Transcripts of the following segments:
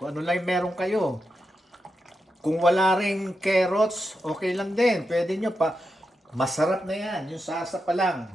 Kung ano lang meron kayo. Kung wala ring carrots, okay lang din. Pwede nyo pa. Masarap na yan. Yung sasa pa lang.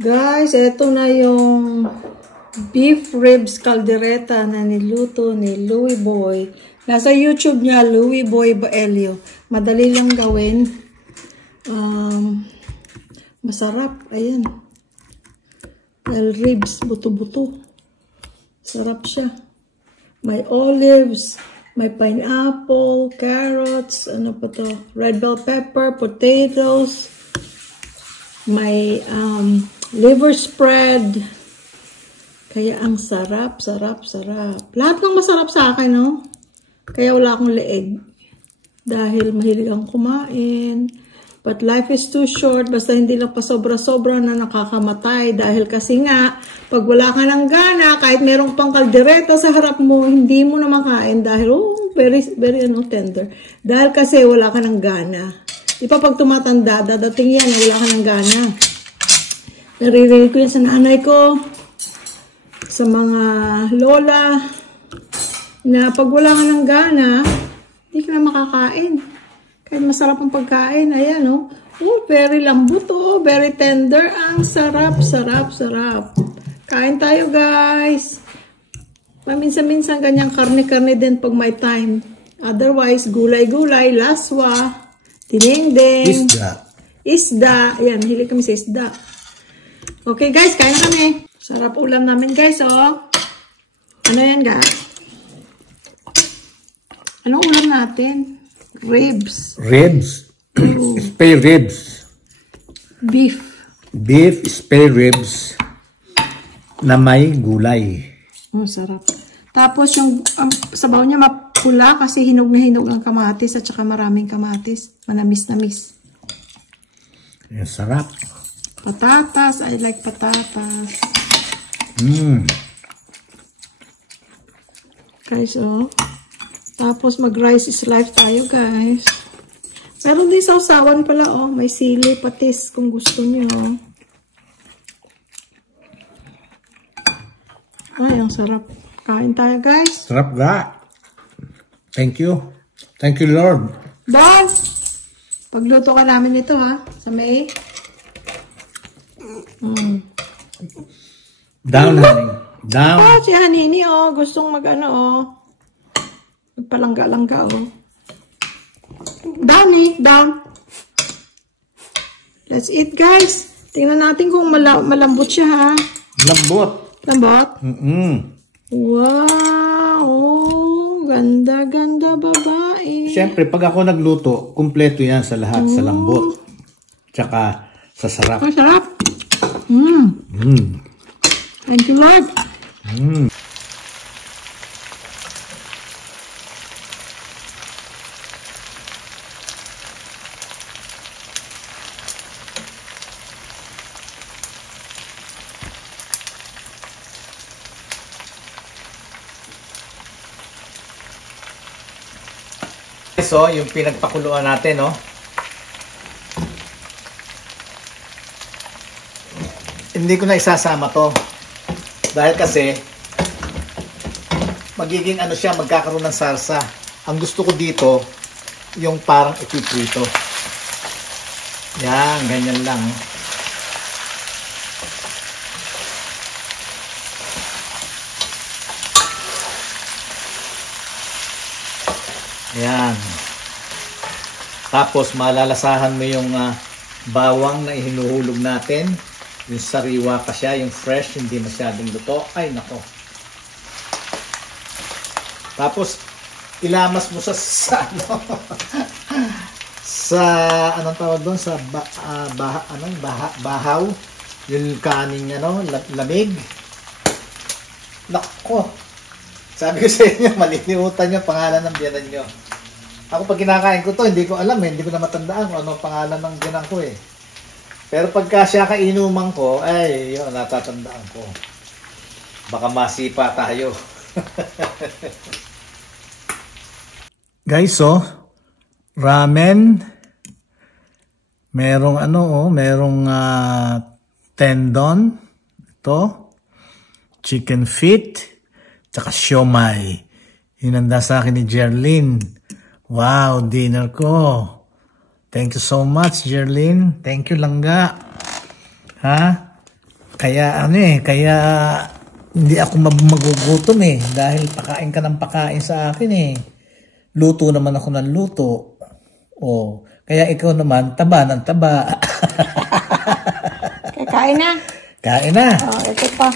Guys, eto na yung beef ribs caldereta na niluto ni Louie Boy. Nasa YouTube niya, Louie Boy Baelio. Madali lang gawin. Masarap. Ayan. Ribs, buto-buto. Sarap siya. May olives, may pineapple, carrots, ano pa to? Red bell pepper, potatoes, may liver spread. Kaya ang sarap, sarap, sarap. Lahat ng masarap sa akin, no? Kaya wala akong leeg. Dahil mahilig akong kumain. But life is too short. Basta hindi lang pa sobra-sobra na nakakamatay. Dahil kasi nga, pag wala ka ng gana, kahit merong pang kaldereta sa harap mo, hindi mo na makain. Dahil, very tender. Dahil kasi wala ka ng gana. Di pa pag tumatanda, dadating yan, wala ka ng gana. Naririnig ko yan sa nanay ko, sa mga lola, na pag wala ka ng gana, hindi ka na makakain. Kahit masarap ang pagkain, ayan, oh. Oh, very lambot, oh, very tender. Ang sarap, sarap, sarap. Kain tayo, guys. Paminsan-minsan ganyang karne-karne din pag may time. Otherwise, gulay-gulay, laswa, dinengdeng. Isda. Ayan, hilig kami sa isda. Okay, guys, kain na kami. Sarap ulam namin, guys, oh. Ano yan, guys? Anong ulam natin? Ribs. Ribs. Spare ribs. Beef. Beef spare ribs na may gulay. Oh, sarap. Tapos yung sabaw niya mapula kasi hinog na hinog ang kamatis at saka maraming kamatis. Manamis-namis. Ang sarap. Patatas. I like patatas. Guys, oh. Tapos mag-rice is life tayo, guys. Meron din sausawan pala, oh. May sili, patis, kung gusto niyo. Ay, ang sarap. Kain tayo, guys. Sarap ga. Thank you. Thank you, Lord. Don! Pagluto ka namin ito, ha? Sa May. Down, honey. Down. Oh, si Hanini, oh. Gustong mag-ano, oh. Magpalangga-langga, oh. Down, eh. Down. Let's eat, guys. Tingnan natin kung malambot siya, ha. Lambot. Lambot? Mm-mm. Wow. Oh, ganda-ganda babae. Siyempre, pag ako nagluto, kumpleto yan sa lahat. Sa lambot. Tsaka sa sarap. Oh, sarap. Thank you, Lord. So, yung pinagpakuluan natin, no? Hindi ko na isasama to. Dahil kasi, magiging ano siya, magkakaroon ng sarsa. Ang gusto ko dito, yung parang ipiprito. Yan, ganyan lang. Yan. Tapos malalasahan mo yung bawang na ihinuhulog natin. Yung sariwa pa siya, yung fresh, hindi masyadong luto. Ay, nako. Tapos ilamas mo sa ano, sa anong tawag doon, sa bahaw, yung kaning ano, lamig. Nako. Sabi ko sa inyo, malilimutan nyo pangalan ng biyanan nyo. Ako pag kinakain ko to, hindi ko alam eh. Hindi ko na matandaan kung ano pangalan ng biyanan ko eh. Pero pagka siya kainuman ko, ay, yun, natatandaan ko. Baka masipa tayo. Guys, so, ramen. Merong ano, oh, merong tendon. Ito. Chicken feet. Tsaka siomai. Hinanda sa akin ni Jerlyn. Wow, dinner ko. Thank you so much, Jerlyn. Thank you, Langga. Ha? Kaya kaya hindi ako magugutom dahil pakain ka ng pakain sa akin Luto naman ako ng luto. Kaya ikaw naman, taba ng taba. Kain na. Kain na. Ito pa.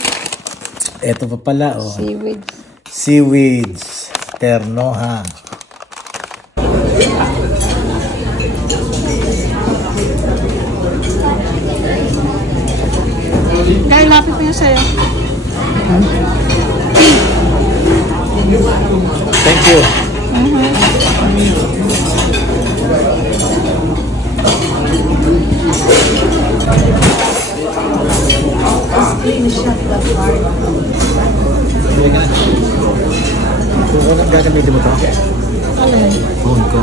Ito pa pala, Seaweeds. Seaweeds. Terno, ha. Kaya lapit mo yun sa'yo. Thank you. Kung anong gagamitin mo ito? Alin? Phone ko.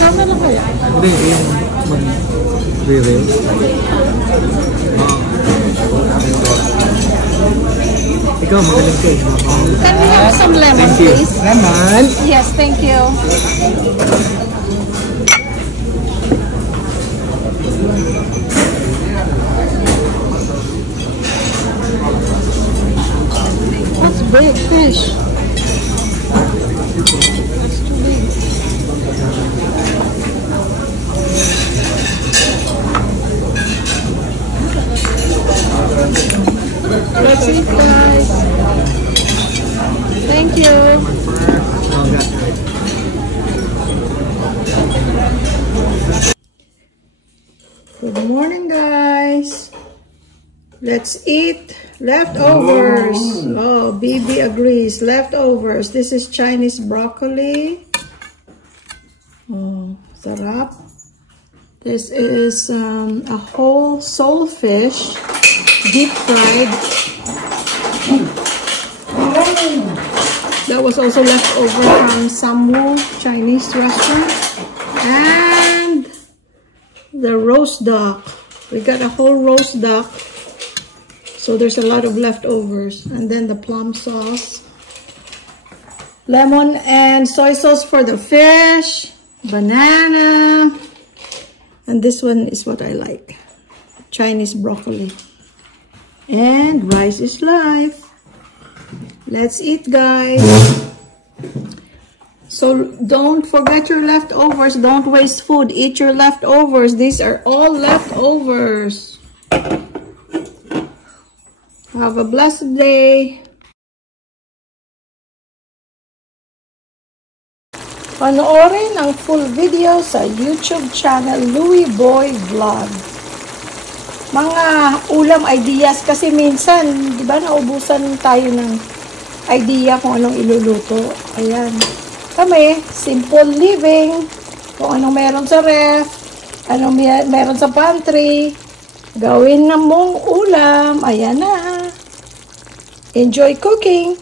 Kama lang kaya? Hindi, yung mag-reveal. Ikaw, magaling ka Can we have some lemon, please? Lemon? Yes, thank you. That's big fish. That's too big. Let's eat, guys. Thank you. Good morning, guys. Let's eat leftovers. Oh, Bibi agrees. Leftovers. This is Chinese broccoli. Oh, sarap. This is a whole sole fish, deep fried. That was also left over from Samwoo Chinese restaurant. And the roast duck. We got a whole roast duck. So there's a lot of leftovers. And then the plum sauce. Lemon and soy sauce for the fish. Banana. And this one is what I like. Chinese broccoli. And rice is life. Let's eat, guys. So don't forget your leftovers. Don't waste food. Eat your leftovers. These are all leftovers. Have a blessed day. Panoorin ang full video sa YouTube channel Louie Boy Vlog. Mga ulam ideas kasi minsan, di ba, naubusan tayo ng idea kung anong iluluto. Ayan. Kami, simple living. Kung anong meron sa ref, anong meron sa pantry, gawin na mong ulam. Ayan na. Enjoy cooking.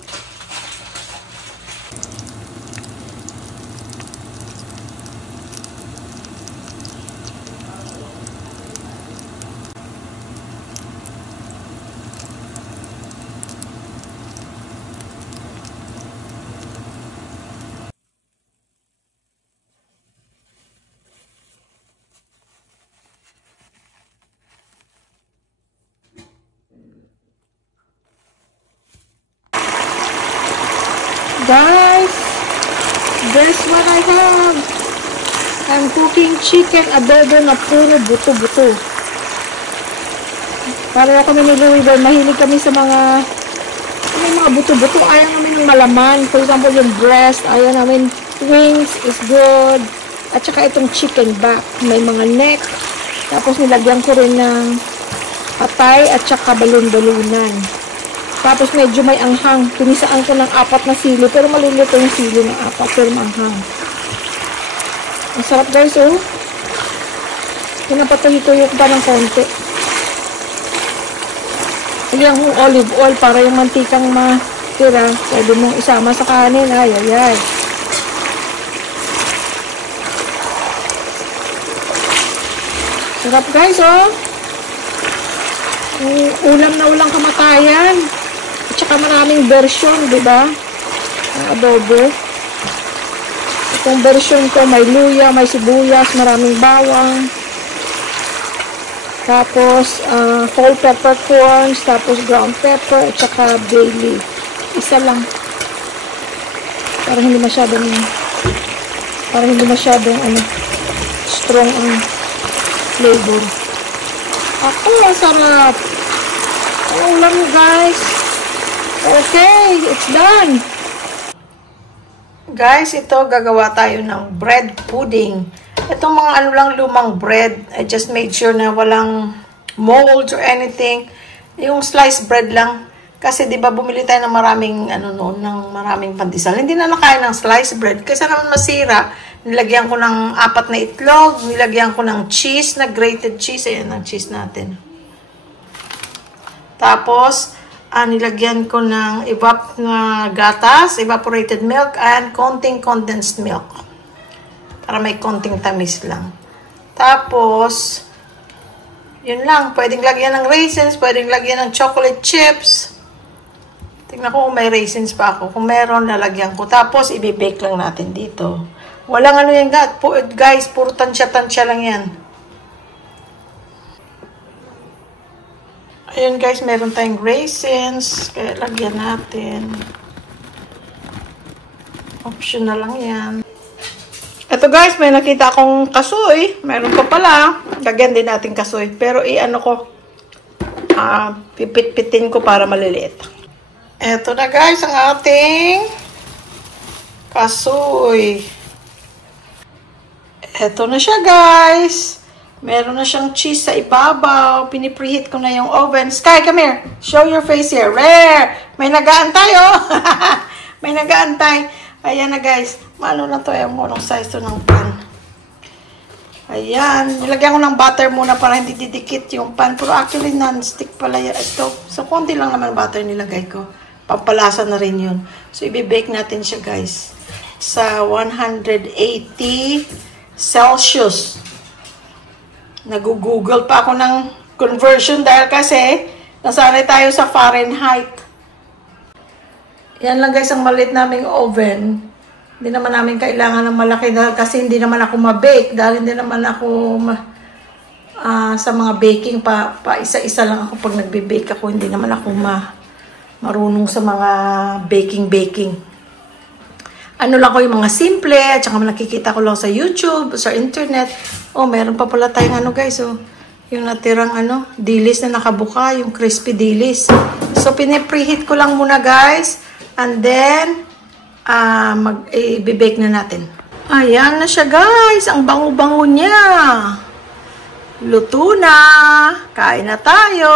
Guys, this what I have. I'm cooking chicken adobo na puro buto-buto. Para kami ni Louie Boy, mahilig kami sa mga buto-buto. Ayaw namin ng malaman. For example, yung breast, ayaw namin. Wings is good. At saka itong chicken back. May mga neck. Tapos nilagyan ko rin ng patay at saka balon-balunan. Tapos medyo may anghang. Tunisaan ko ng 4 na sili. Pero malilito yung sili ng 4. Pero manghang. Ang sarap, guys, oh. Pinapatuloy-tuloy ko pa ng konti. Yung olive oil para yung mantikang matira. Pwede mong isama sa kanin. Ay, ay, ay. Sarap, guys, oh. Ulam na ulang kamatayan. At saka maraming version, di ba? Ang adobo. Itong version ko, may luya, may sibuyas, maraming bawang. Tapos, whole peppercorns, tapos ground pepper, at saka bay leaf. Isa lang. Para hindi masyadong strong ang flavor. Ako, masarap. Ang ulam mo, guys. Okay, it's done. Guys, ito gagawa tayo ng bread pudding. Itong mga ano lang lumang bread, I just made sure na walang molds or anything. Yung sliced bread lang. Kasi 'di ba bumili tayo ng maraming maraming pandesal. Hindi na nakain ng sliced bread kasi naman masira. Nilagyan ko ng 4 na itlog, nilagyan ko ng cheese, na grated cheese. Ayan ang cheese natin. Tapos nilagyan ko ng gatas, evaporated milk, and konting condensed milk. Para may konting tamis lang. Tapos, yun lang. Pwedeng lagyan ng raisins, pwedeng lagyan ng chocolate chips. Tingnan ko kung may raisins pa ako. Kung meron, lalagyan ko. Tapos, ibibake lang natin dito. Walang ano yan, guys. Puro tansya-tansya lang yan. Ayun guys, meron tayong raisins. Kaya lagyan natin. Optional lang yan. Ito guys, may nakita akong kasoy. Meron pa pala. Lagyan din natin kasoy. Pero pipit-pitin ko para maliliit. Ito na guys, ang ating kasoy. Ito na siya guys. Meron na siyang cheese sa ibabaw. Pinipreheat ko na yung oven. Sky, come here. Show your face here. Rare! May nag-aantay, oh! May nag-aantay. Ayan na guys. Ano na to? Ayan mo, anong size to ng pan. Ayan. Nilagyan ko ng butter muna para hindi didikit yung pan. Pero actually, non-stick pala yan. Ito. So, konti lang naman butter nilagay ko. Pampalasa na rin yun. So, ibibake natin siya guys. Sa 180 Celsius. Nag-google pa ako ng conversion dahil kasi nasanay tayo sa Fahrenheit. Yan lang guys ang maliit naming oven. Hindi naman namin kailangan ng malaki dahil kasi hindi naman ako ma-bake. Dahil hindi naman ako sa mga baking pa isa-isa lang ako pag nagbe-bake ako. Hindi naman ako marunong sa mga baking. Ano lang ko yung mga simple at saka nakikita ko lang sa YouTube, sa internet. Oh, meron pa pala tayong guys, oh. Yung natirang dilis na nakabuka, yung crispy dilis. So, pinipreheat ko lang muna guys. And then, i-bake na natin. Ayan na siya guys. Ang bango-bango niya. Luto na. Kain na tayo.